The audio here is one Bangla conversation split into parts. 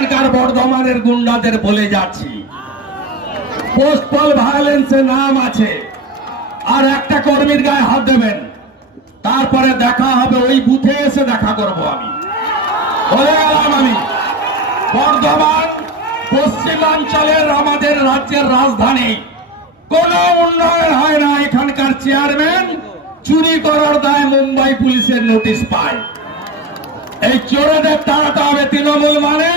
এখানকার বর্ধমানের গুন্ডাদের বলে যাচ্ছি। পোস্টপল ভায়োলেন্সে নাম আছে। আর একটা কর্মীর গায়ে হাত দেবেন। তারপরে দেখা হবে, ওই বুথে এসে দেখা করব আমি। বলে গেলাম আমি। বর্ধমান, পশ্চিমাঞ্চলের আমাদের রাজ্যের রাজধানী। কোন উন্নয়ন হয় না এখানকার চেয়ারম্যান। চুরি করার দায় মুম্বাই পুলিশের নোটিশ পায়। এই চোরেদের তাড়াতে হবে তৃণমূল মানে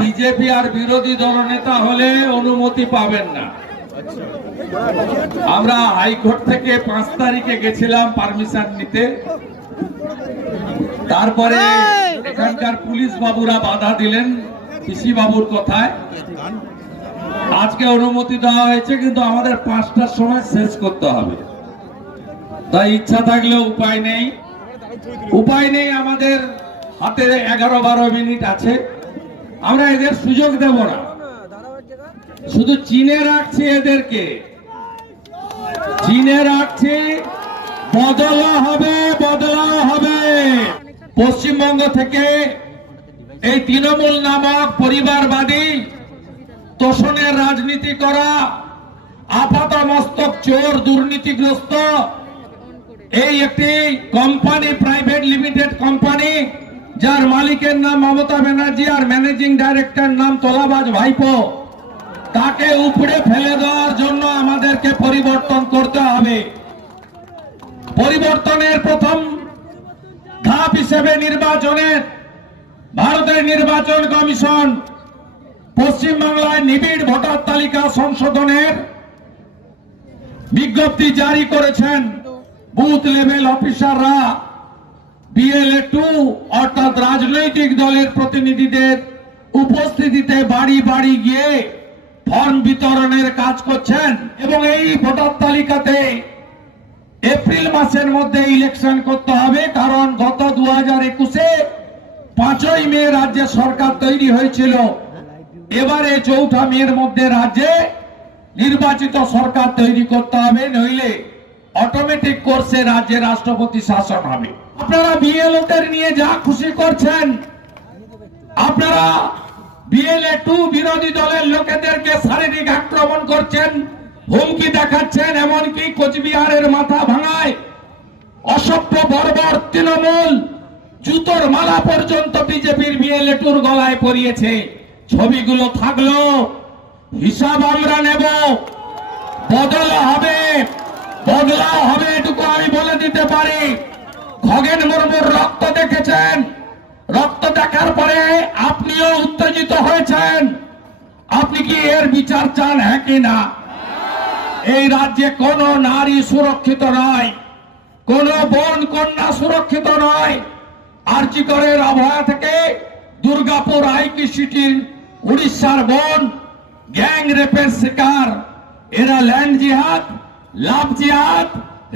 বিজেপি আর বিরোধী দল নেতা হলে অনুমতি পাবেন না। আমরা হাইকোর্ট থেকে পাঁচ তারিখে গেছিলাম পারমিশন নিতে। তারপরে এখানকার পুলিশ বাবুরা বাধা দিলেন পিসি বাবুর কথায়। আজকে অনুমতি দেওয়া হয়েছে, কিন্তু আমাদের পাঁচটার সময় শেষ করতে হবে। তাই ইচ্ছা থাকলেও উপায় নেই। উপায় নেই আমাদের হাতে এগারো বারো মিনিট আছে। আমরা এদের সুযোগ দেব না। শুধু চিনে রাখছি এদেরকে। চিনে রাখছি, বদলা হবে বদলা হবে। পশ্চিমবঙ্গ থেকে এই তৃণমূল নামক পরিবারবাদী তোষণের রাজনীতি করা আপাত মস্তক চোর, দুর্নীতিগ্রস্ত, এই একটি কোম্পানি প্রাইভেট লিমিটেড কোম্পানি যার মালিকের নাম মমতা ব্যানার্জি আর ম্যানেজিং ডাইরেক্টর নাম তোলাবাজ ভাইপো, তাকে উপড়ে ফেলে দেওয়ার জন্য আমাদেরকে পরিবর্তন করতে হবে। পরিবর্তনের প্রথম ধাপ হিসেবে নির্বাচনের, ভারতের নির্বাচন কমিশন পশ্চিমবাংলায় নিবিড় ভোটার তালিকা সংশোধনের বিজ্ঞপ্তি জারি করেছেন। বুথ লেভেল অফিসাররা বিএলএ টু অর্থাৎ রাজনৈতিক দলের প্রতিনিধিদের উপস্থিতিতে বাড়ি বাড়ি গিয়ে ফর্ম বিতরণের কাজ করছেন এবং এই ভোটার তালিকাতে এপ্রিল মাসের মধ্যে ইলেকশন করতে হবে, কারণ গত দু হাজার একুশে পাঁচই মে রাজ্যে সরকার তৈরি হয়েছিল। এবারে চৌঠা মের মধ্যে রাজ্যে নির্বাচিত সরকার তৈরি করতে হবে, নইলে অটোমেটিক কোর্সে রাজ্যে রাষ্ট্রপতি শাসন হবে। আপনারা বিএলওদের নিয়ে যা খুশি করছেন, আপনারা বিএলএ টু বিরোধী দলের লোকেদেরকে শারীরিক আক্রমণ করছেন, হুমকি দেখাচ্ছেন, এমনকি কোচবিহারের মাথা ভাঙায়। অসভ্য, বর্বর তৃণমূল জুতোর মালা পর্যন্ত বিজেপির বিএলএ টুর গলায় পরিয়েছে। ছবিগুলো থাকল, হিসাব আমরা নেব, বদলা হবে বদলা হবে এটুকু আমি বলে দিতে পারি খগেন মুর্মুর রক্ত দেখেছেন রক্ত দেখার পরে আপনিও উত্তেজিত হয়েছেন কি এর বিচার চান হ্যাঁ কি না? এই রাজ্যে কোন নারী সুরক্ষিত নয়, কোন বোন কন্যা সুরক্ষিত নয়। আর্চিকরের আবহাওয়া থেকে দুর্গাপুর আইকি সিটির উড়িষ্যার বোন, গ্যাং রেপের শিকার। এরা ল্যান্ড জিহাদ, লাভ জিহাদ,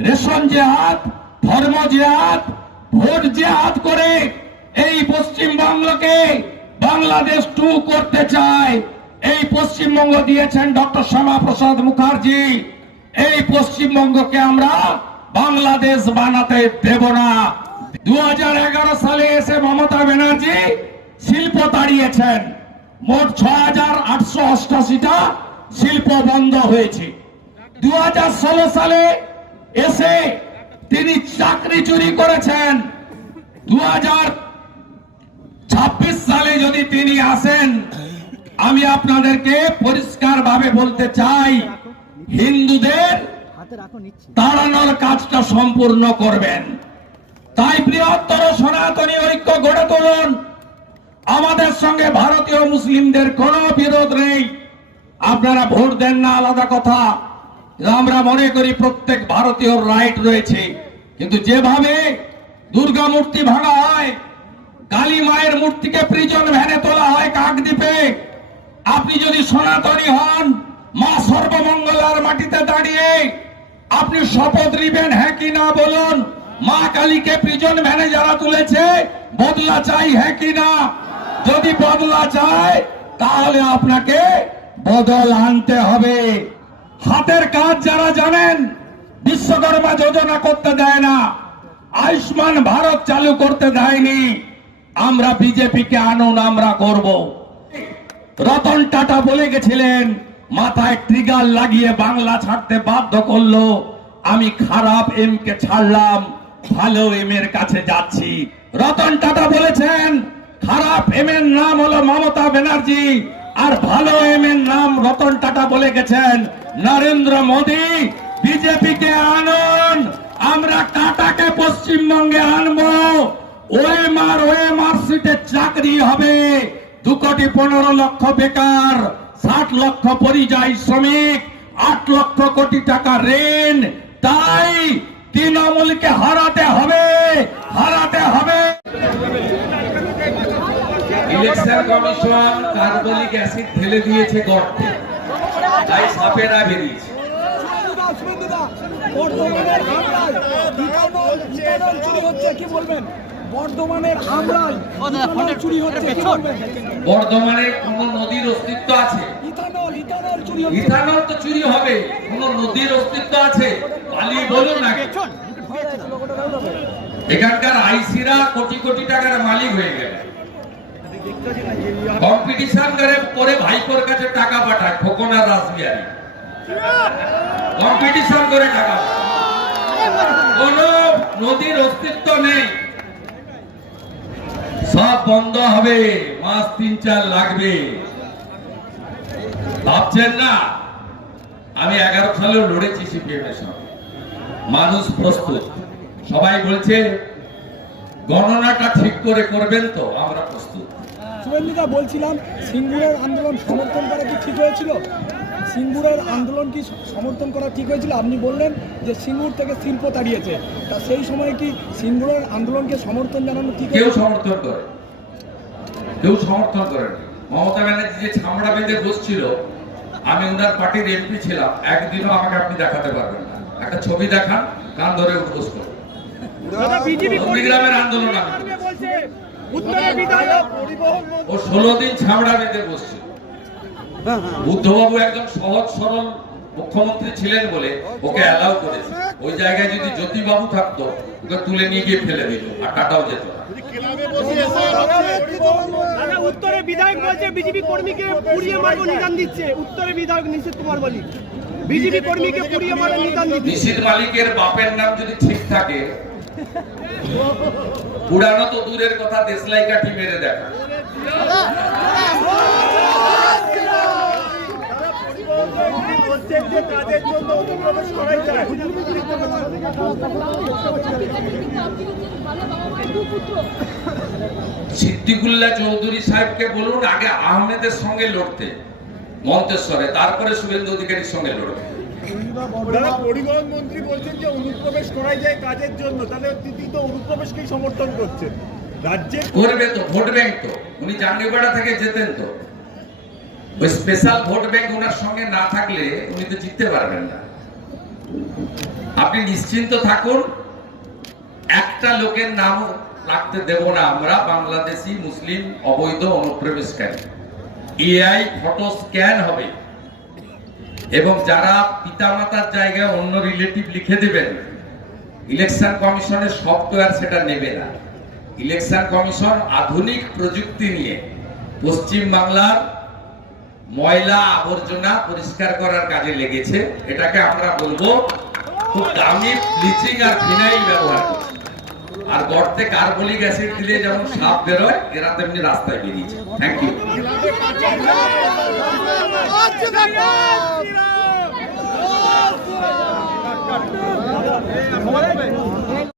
রেশন জিহাদ, ধর্ম জিহাদ, ভোট জিহাদ করে এই পশ্চিমবঙ্গকে বাংলাদেশ টু করতে চায়। এই পশ্চিমবঙ্গ দিয়েছেন ডক্টর শ্যামা প্রসাদ মুখার্জি। এই পশ্চিমবঙ্গকে আমরা বাংলাদেশ বানাতে দেব না। দুহাজার এগারো সালে এসে মমতা ব্যানার্জি শিল্প তাড়িয়েছেন। মোট ছ হাজার আটশো অষ্টাশিটা শিল্প বন্ধ হয়েছে। দু হাজার ষোলো সালে এসে তিনি চাকরি চুরি করেছেন। দু সালে যদি তিনি আসেন আমি আপনাদেরকে পরিষ্কার ভাবে বলতে চাই হিন্দুদের তাড়ানোর কাজটা সম্পূর্ণ করবেন। তাই বৃহত্তর সনাতনী ঐক্য গড়ে তুলুন। আমাদের সঙ্গে ভারতীয় মুসলিমদের কোনো বিরোধ নেই। আপনারা ভোট দেন না আলাদা কথা। আমরা মনে করি প্রত্যেক ভারতীয় রাইট রয়েছে। কিন্তু যেভাবে দুর্গা মূর্তি ভাঙা হয় কালী মায়ের মূর্তিকে প্রিজন ভ্যানে তোলা হয় কাকদ্বীপে আপনি যদি সনাতনী হন, মা সর্বমঙ্গলার মাটিতে দাঁড়িয়ে আপনি শপথ নিবেন হ্যাঁ কি না বলুন? মা কালীকে প্রিজন ভ্যানে যারা তুলেছে, বদলা চাই হ্যাঁ কি না? যদি বদলা চায়, তাহলে আপনাকে বদল আনতে হবে। হাতের কাজ যারা জানেন, বিশ্বকর্মা যোজনা করতে দেয় না, আয়ুষ্মান ভারত চালু করতে দেয়নি। আমরা বিজেপিকে আনুন, আমরা করব। রতন টাটা বলে গেছিলেন, মাথায় ট্রিগার লাগিয়ে বাংলা ছাড়তে বাধ্য করল। আমি খারাপ এম কে ছাড়লাম, ভালো এম এর কাছে যাচ্ছি। রতন টাটা বলেছেন, খারাপ এম এর নাম হলো মমতা ব্যানার্জি, আর ভালো এম এর নাম রতন টাটা বলে গেছেন, নরেন্দ্র মোদী। বিজেপিকে আনুন, আমরা টাটাকে পশ্চিমবঙ্গে আনব। ওএমআর ওএমআর সিটে চাকরি হবে। দু কোটি পনেরো লক্ষ বেকার ষাট লক্ষ পরিযায়ী শ্রমিক আট লক্ষ কোটি টাকা ঋণ। তাই তৃণমূলকে হারাতে হবে হারাতে হবে। ইলেকশন কমিশন কার্বলিক অ্যাসিড ঢেলে দিয়েছে গর্তে। তাই সাপেরা বেরিয়েছে। চুরি হচ্ছে কি বলবেন? বর্ধমানের আমরাই ইথানল চুরি হচ্ছে কি বলবেন? বর্ধমানে কোন নদীর অস্তিত্ব আছে? ইথানল ইথানল চুরি হচ্ছে। ইথানল তো চুরি হবে কোন নদীর অস্তিত্ব আছে? পালি বলুন না। এখানকার আইসিরা কোটি কোটি টাকার মালিক হয়ে গেল। কম্পিটিশন করে করে ভাইপোর কাছে টাকা পাঠায় খোকন আর রাসবিহারী কম্পিটিশন করে টাকা কোন নদীর অস্তিত্ব নেই। সব বন্ধ হবে। মাস তিন চার লাগবে। ভাবছেন না? আমি এগারো সালেও লড়েছি সিপিএম সঙ্গে। মানুষ প্রস্তুত। সবাই বলছে, গণনাটা ঠিক করে করবেন তো, আমরা প্রস্তুত। বলছিলাম, সিঙ্গুরের আন্দোলন সমর্থন করা কি ঠিক হয়েছিল? সিঙ্গুরের আন্দোলন কি সমর্থন করা ঠিক হয়েছিল? আপনি বললেন যে সিঙ্গুর থেকে শিল্প তাড়িয়েছে। তা সেই সময় কি সিঙ্গুরের আন্দোলনকে সমর্থন জানানো ঠিক কেউ সমর্থন করে। কেউ সমর্থন করেন মমতা ব্যানার্জি যে ছামড়া বেঁধে বসছিল আমি ওনার পার্টির এমপি ছিলাম একদিনও আমাকে আপনি দেখাতে পারবেন না। একটা ছবি দেখান কান ধরে উঠবোস করুন। নন্দীগ্রামের আন্দোলন ও ষোলো দিন ছামড়া বেঁধে বসছিল বুদ্ধবাবু একদম সহজ সরল মুখ্যমন্ত্রী ছিলেন বলে ওকে অ্যালাউ করেছে। ওই জায়গায় যদি জ্যোতিবাবু থাকতো ওকে তুলে নিয়ে গিয়ে ফেলে দিত আর টাটাও যেত না। উত্তরে বিধায়ক বলছে বিজেপি কর্মীকে পুড়িয়ে মারবো নিদান দিচ্ছে। উত্তরে বিধায়ক নিষেধ কুমার বলি। বিজেপি কর্মীকে পুড়িয়ে মারো নিদান দিচ্ছে। নিশীত মালিকের বাপের নাম যদি ঠিক থাকে পুরানো তো দূরের কথা দেশলাই কাঠি মেরে দেখা। সিদ্দিকুল্লাহ চৌধুরী সাহেবকে বলুন আগে আহমেদের সঙ্গে লড়তে মন্তেশ্বরে তারপরে শুভেন্দু অধিকারীর সঙ্গে লড়বে। দাদা পরিবহন মন্ত্রী বলছেন যে অনুপ্রবেশ করাই যায় কাজের জন্য তাহলে তিনি তো অনুপ্রবেশকেই সমর্থন করছেন রাজ্যে করবে তো ভোট ব্যাংক তো উনি জাঙ্গিপাড়া থেকে যেতেন তো। ওই স্পেশাল ভোট ব্যাংক ওনার সঙ্গে না থাকলে উনি তো জিততে পারবেন না। আপনি নিশ্চিন্ত থাকুন, একটা লোকের নাম রাখতে দেব না আমরা, বাংলাদেশি, মুসলিম, অবৈধ, অনুপ্রবেশকারী। এআই ফটো স্ক্যান হবে। এবং যারা পিতামাতার জায়গায় অন্য রিলেটিভ লিখে দেবেন ইলেকশন কমিশনের সফটওয়্যার সেটা নেবে না। ইলেকশন কমিশন আধুনিক প্রযুক্তি নিয়ে পশ্চিম বাংলার ময়লা আবর্জনা পরিষ্কার করার কাজে লেগেছে। এটাকে আমরা বলব খুব দামি ব্লিচিং আর ফিনাইল ব্যবহার করছে। আর গর্তে কার্বলিক অ্যাসিড দিলে যেমন সাপ বেরোয়, এরা তেমনি রাস্তায় বেরিয়েছে। থ্যাংক ইউ সবাই